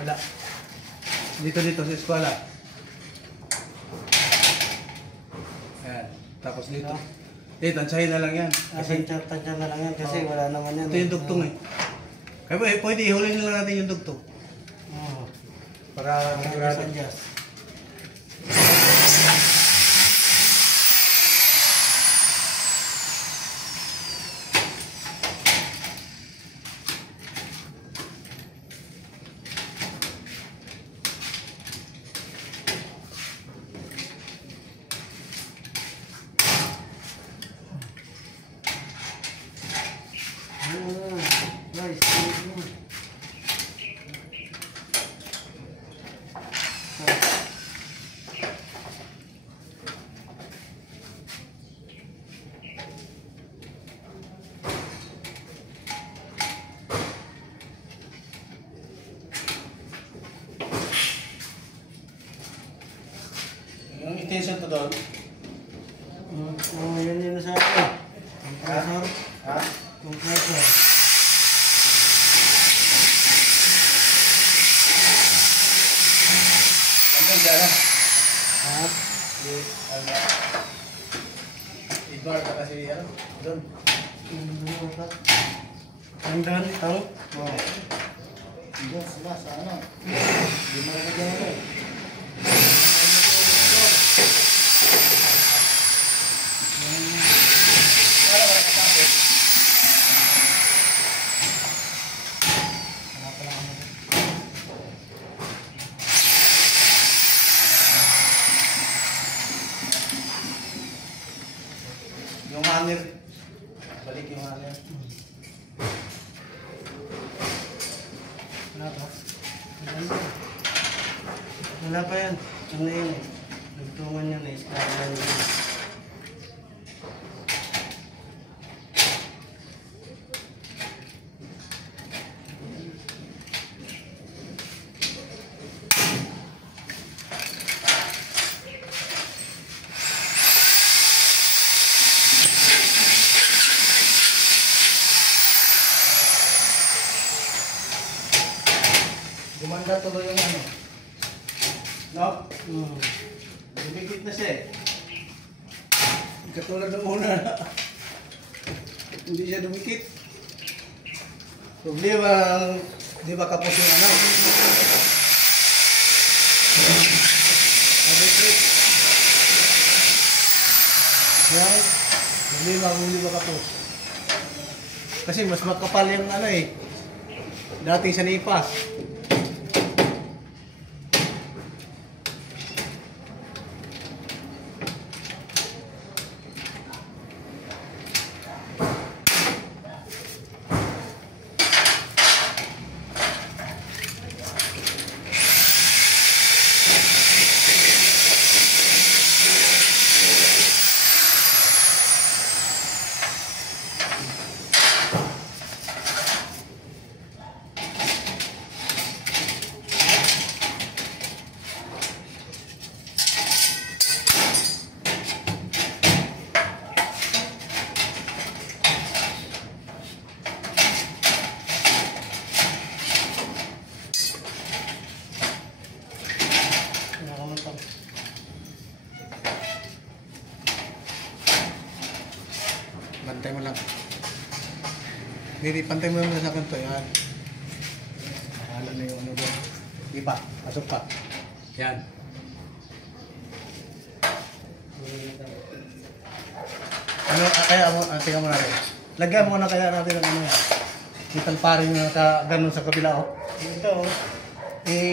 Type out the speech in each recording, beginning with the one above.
Wala. Dito sa eskwela. Ayan. Tapos dito. Tansahin na lang yan. Kasi tansya na lang yan kasi wala naman yan. Ito yung dugtong eh. Kaya pwede ihulin na lang natin yung dugtong. Oo. Para sigurado. Yung extension to doon? Yan yun sa akin. Compressor. Ha? Compressor. Hanggang dyan ah. Ha? Ibar ka kasi ano? Doon. Hanggang ito? Oo. Doon sila sa ano? Hindi mo na kagyan eh. Yung hanger. Balik yung hanger. Wala pa? Wala pa yan. Ano yun eh? Nagtungan yun eh. Iskalan yun. Gumanda tuloy yung ano. No? Dumikit na siya eh. Katulad ng una. Hindi siya dumikit. Problema, di ba kapos yung ano? Abit-rit. Yan. Problema kung hindi ba kapos. Kasi mas makapal yung ano eh. Dating sa nipas. Pantay mo lang. Hindi, pantay mo lang sa kanto. Yan. Alam na yung ano doon. Di pa. Pasok pa. Yan. Ano, kaya mo, tingnan mo natin. Lagyan mo na kaya natin ng ano yan. Metal paring na ganun sa kabila, oh. Ito, oh.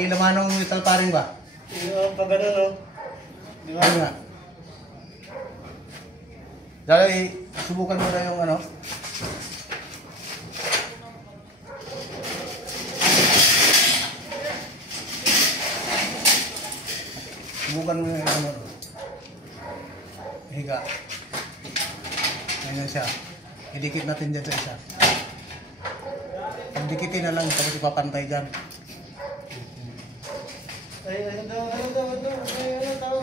Laman ng metal paring ba? Yung pag ganun, oh. Di ba? Ano nga? Dahil, subukan mo na yung ano. Subukan mo yung ano. Higa. Ganyan siya. Idikit natin dyan sa isa. Pagdikitin na lang, tapos ipapantay dyan. Ano daw. Dalan daw.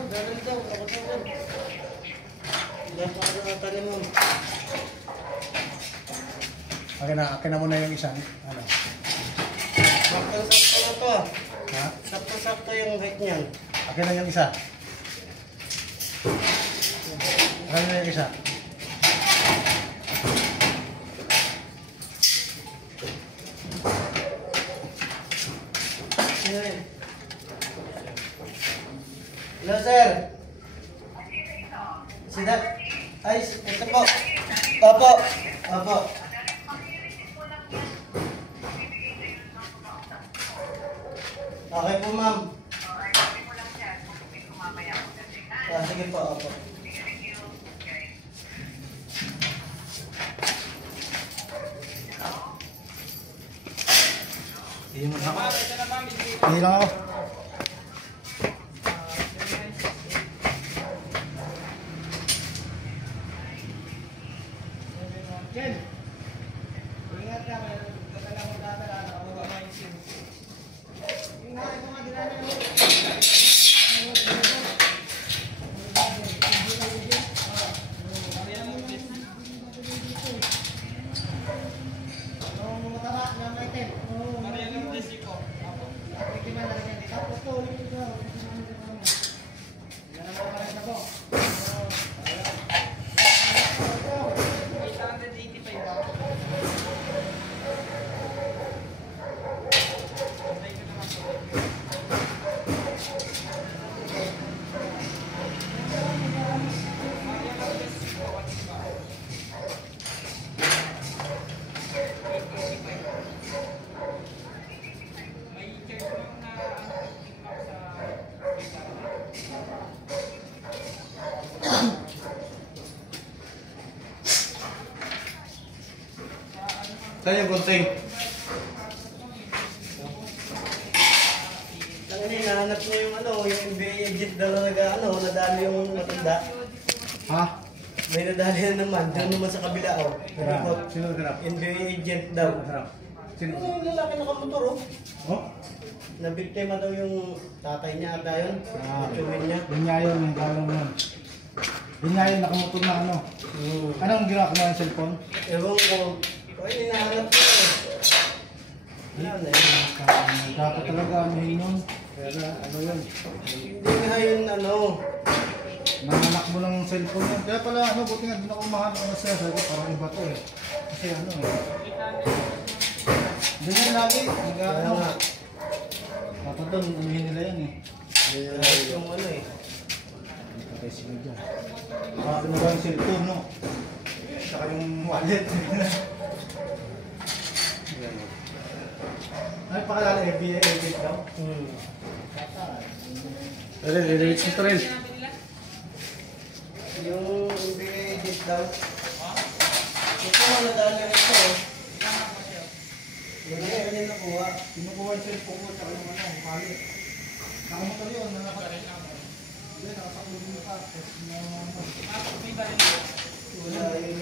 Nakatawa. Dapat tanim mo. Akin na muna yung isang. Ano? Sakto na to. Ha? Sakto-sakto yung height niyan. Akin lang yung isa. Akin lang yung isa. Hello, sir. Sida? Ay, ito po. Opo. Opo. Okay po, ma'am. Sige po, opo. Hindi mo ako. Hindi lang ako. Ken, ingat ka. Magkakala mo tatala. Nakamuha mo yung sim. Ingat ko nga dinala mo. Saan yung gunting? Tangin, nahanap niya yung yung NBA agent daw na nadali yung matanda. Ha? May nadali na naman, doon naman sa kabila, Nalipot. Sino naghanap? NBA agent daw. Sino? Yung lalaki nakamotor, Oh? Nabiktima daw yung tatay niya ata yun. Tuwin niya. Yun nga yun, yung kalong yun. Yun nga yun, nakamotor na ano. Anong ginawa ko na yung cellphone? Ewan ko. Ay, hinahanap ko Wala na Dapat talaga anuhin yun. Pero ano yun? Hindi nga yun Nanganak mo ng cellphone yun. Kaya pala buti nga din ako mahanap ng sir. Sabi ko parang iba to eh. Kasi Ganyan lagi. Kaya nga. Dapat doon, anuhin nila yan eh. Yung Patay sila dyan. Ano ba yung cellphone no? Saka yung wallet. Ano yung pakalala? FBI agent daw? Rin, ito rin. Yung NBA agent daw. Ito mo nadali ito. Ganyan nakuha. Kinukuha yung cellphone ko tsaka yung wallet. Nakamotor yun, Hindi, nakasaklog mo pa. Wala yun.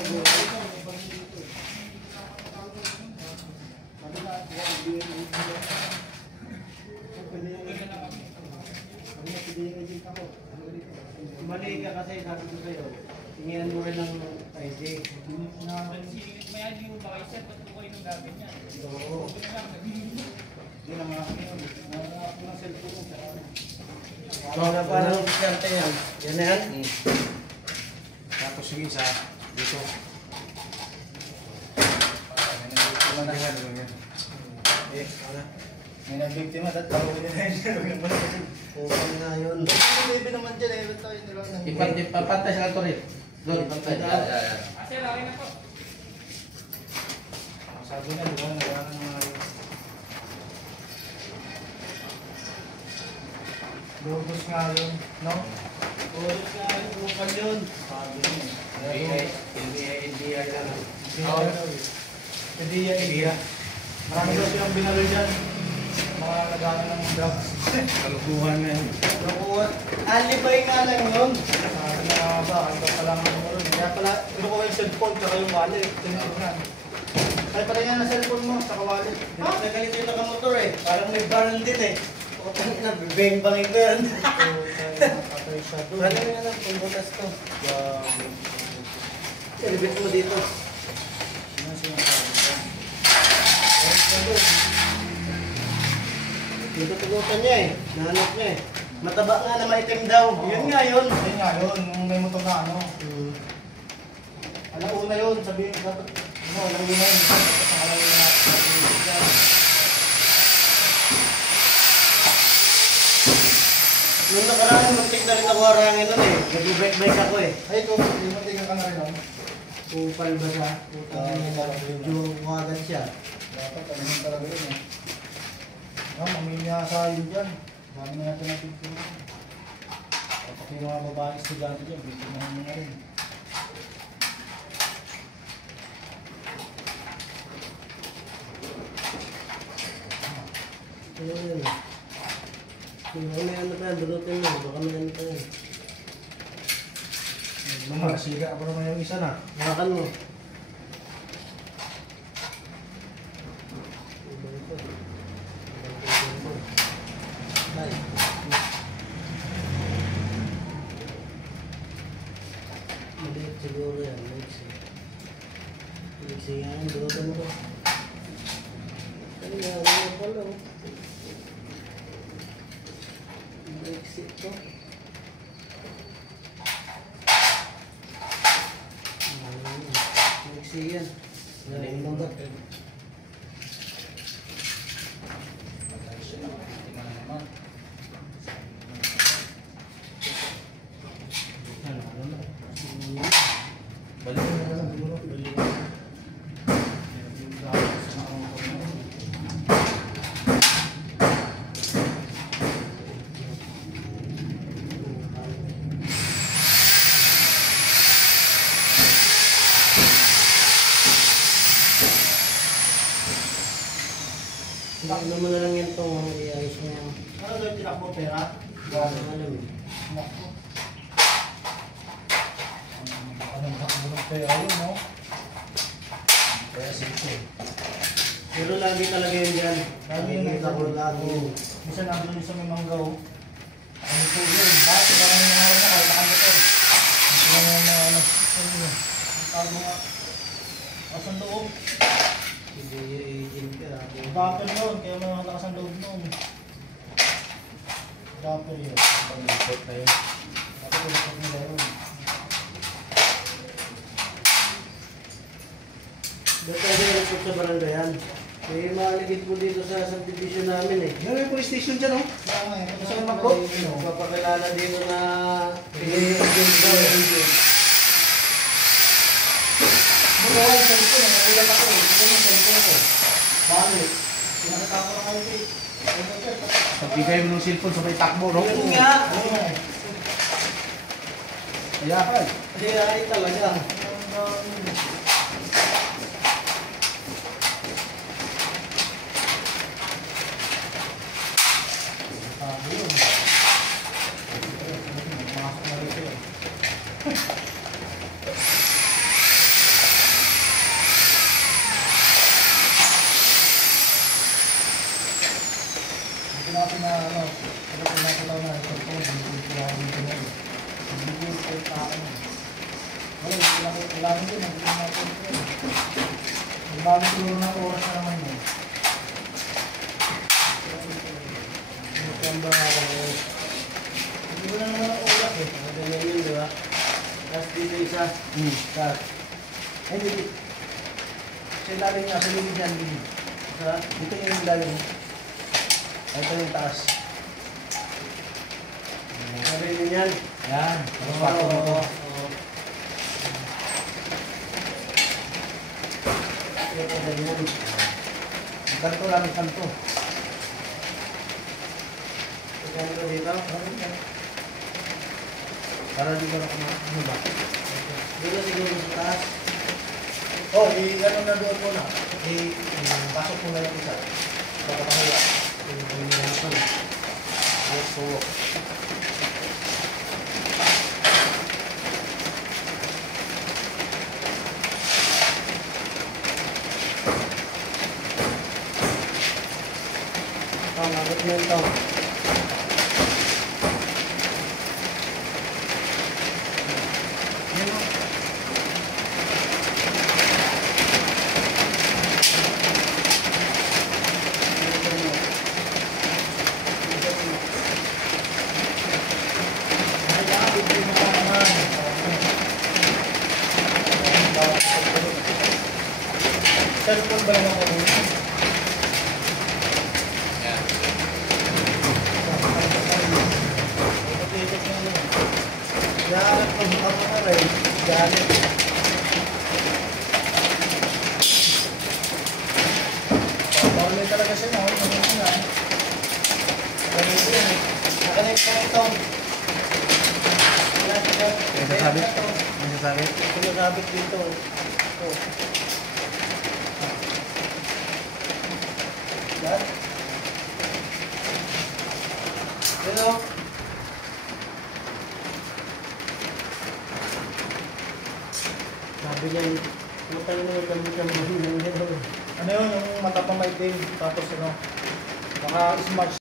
Mali ka kasi sabi ko sa'yo. Tingnan mo rin ng ID. May ID mo ba kayo, sir? Ba't po kayo nang gamit niya? Oo. Yun ang mga nanganganak ng cellphone ko. Wala pa ng diskarte yan. Yan na yan? Tapos yung isa, dito. May nagbiktima at tawag niya na yun. Upang na yun. Baby naman dyan eh. Ba't tayo nilang Ipantay sa alto rin. Doon, ipantay. Sir, okay na po. Sabi niya, di ba? Nagawa ng mga logos nga yun, no? Oras ka yun. Upang yun. Sabi niya. NBI lang. Idea. Marami daw silang binalo dyan. Mga nagana ng drugs. Kalukuhan na yun. Nakuha. Alibay nga lang yun. Sabi na ba, ito pala ang numero. Kaya pala, kinukuha yung cellphone tsaka yung wallet. Tinignan. Kaya pala yan ang cellphone mo, tsaka wallet. Ha? Nagalito yung nakamotor Parang may barrel din Putang na, bibeng-bangin ko yan. Patay siya doon. Wala nga lang, kung butas to. Ilibit mo dito. Ano sinasabi ko? Dito tinutugutan niya eh. Nahanap niya eh. Mataba nga na maitim daw. Yun nga yun. Ayun nga yun, yung may motor na ano. Hmm. Alauna yun, sabihin dapat. Ano, alauna yun. Alauna na. Nung nakaraan, muntik na rin ako harangin nun eh. Nag-bike-bike ako eh. Ay, kung tingnan ka na rin, no? Kupal ba siya? Medyo kumagat siya. Dapat, talagang talaga yun, eh. Mamimya sa yun dyan. Dami na natin natin ito. Kapag yung mga babae estudyante dyan, bigyan na namin na rin. Ano yun? Baka may ano pa yan, bunutin mo. Baka may ano pa yan. Lumasiga ako naman yung isa na. Hawakan mo. Maliit siguro yan, Lexi. Lexi yan, bunutin mo. Ano yan, ano pala oh. Lexi to. Lexi yan. Galing lang ba? Balik na lang siguro. Ano mo na lang yan itong iayos mo yan. Ano daw yung tinakbo pera? Ano alam eh. Tinakbo. Anong takbo ng pera yun, no? Kaya sige. Pero lagi talaga yun dyan. Lagi yun, Nakikita ko lagi yun. Minsan nandun yung sa may manggaw. Ano po yun? Bakit parang yung araw na kahit nakamotor? Ito lang yung mga ano. Ano yun? Ang tago nga. Asan loob? Hindi agent ka. Dapper yun. Kaya may mga takas ang loob nun. Dapper yun. Pag-report na yun. Dapat report nila yun. Ba't tayo report sa barangayan? May maaligid po dito sa subdivision namin eh. Yan may police station dyan, oh. Kaya nga eh. Ito sa mga bro. Papakilala dito na Agent daw, agent. Magawa yung cellphone, nagulat ako. Ito yung cellphone ko. Bakit? Pinakatako na kayo eh. Pagbigay mo ng cellphone sa may takbo, no? Yun nga. Ano nga eh. Kaya ka eh. Hindi ay talaga. Tago yun. Pumasok na rito eh. Dito natin na ano, dito natin na cellphone, dito natin na ito. Dito yung cellphone. Wala, kailangan din, dito natin ito. Magbago siguro ng oras na naman yun. Magkamba Hindi ko na naman ang oras eh. ganyan yun, di ba? Tapos dito isa. Kat. Ay, hindi. Sa ilalim niya, sa lubid yan, lubid. Sa Dito yung ilalim. Ay, ito yung taas. sabi nyo yan. Yan. Tapos Oo, pato oo, dito. oo. Ito ganyan. Ang kanto lang, ang kanto. Ganito dito. Para di ko na ano ba? Dito siguro sa taas. Oh, i-ano na doon muna. I-pasok mo na yung isa. Pagkakahiya. Pahirapan. Yes, so. Pangabot mo ito. Yan o. Cellphone ba naman ako dito? Yan. Kapatid na ano. Gahanap ko sa mga rin. Gahanap. Bawalay talaga siya na. Ganito na. Ganito yan eh. Nakanek ka ito. Wala siya. May sasabit? May sasabit? Sinasabit dito. Ito. Yan. Yan o. Sabi niya, putang mo yung gamit ng mga Ano yun? Yung mata pang maitim. Tapos ano? Baka smart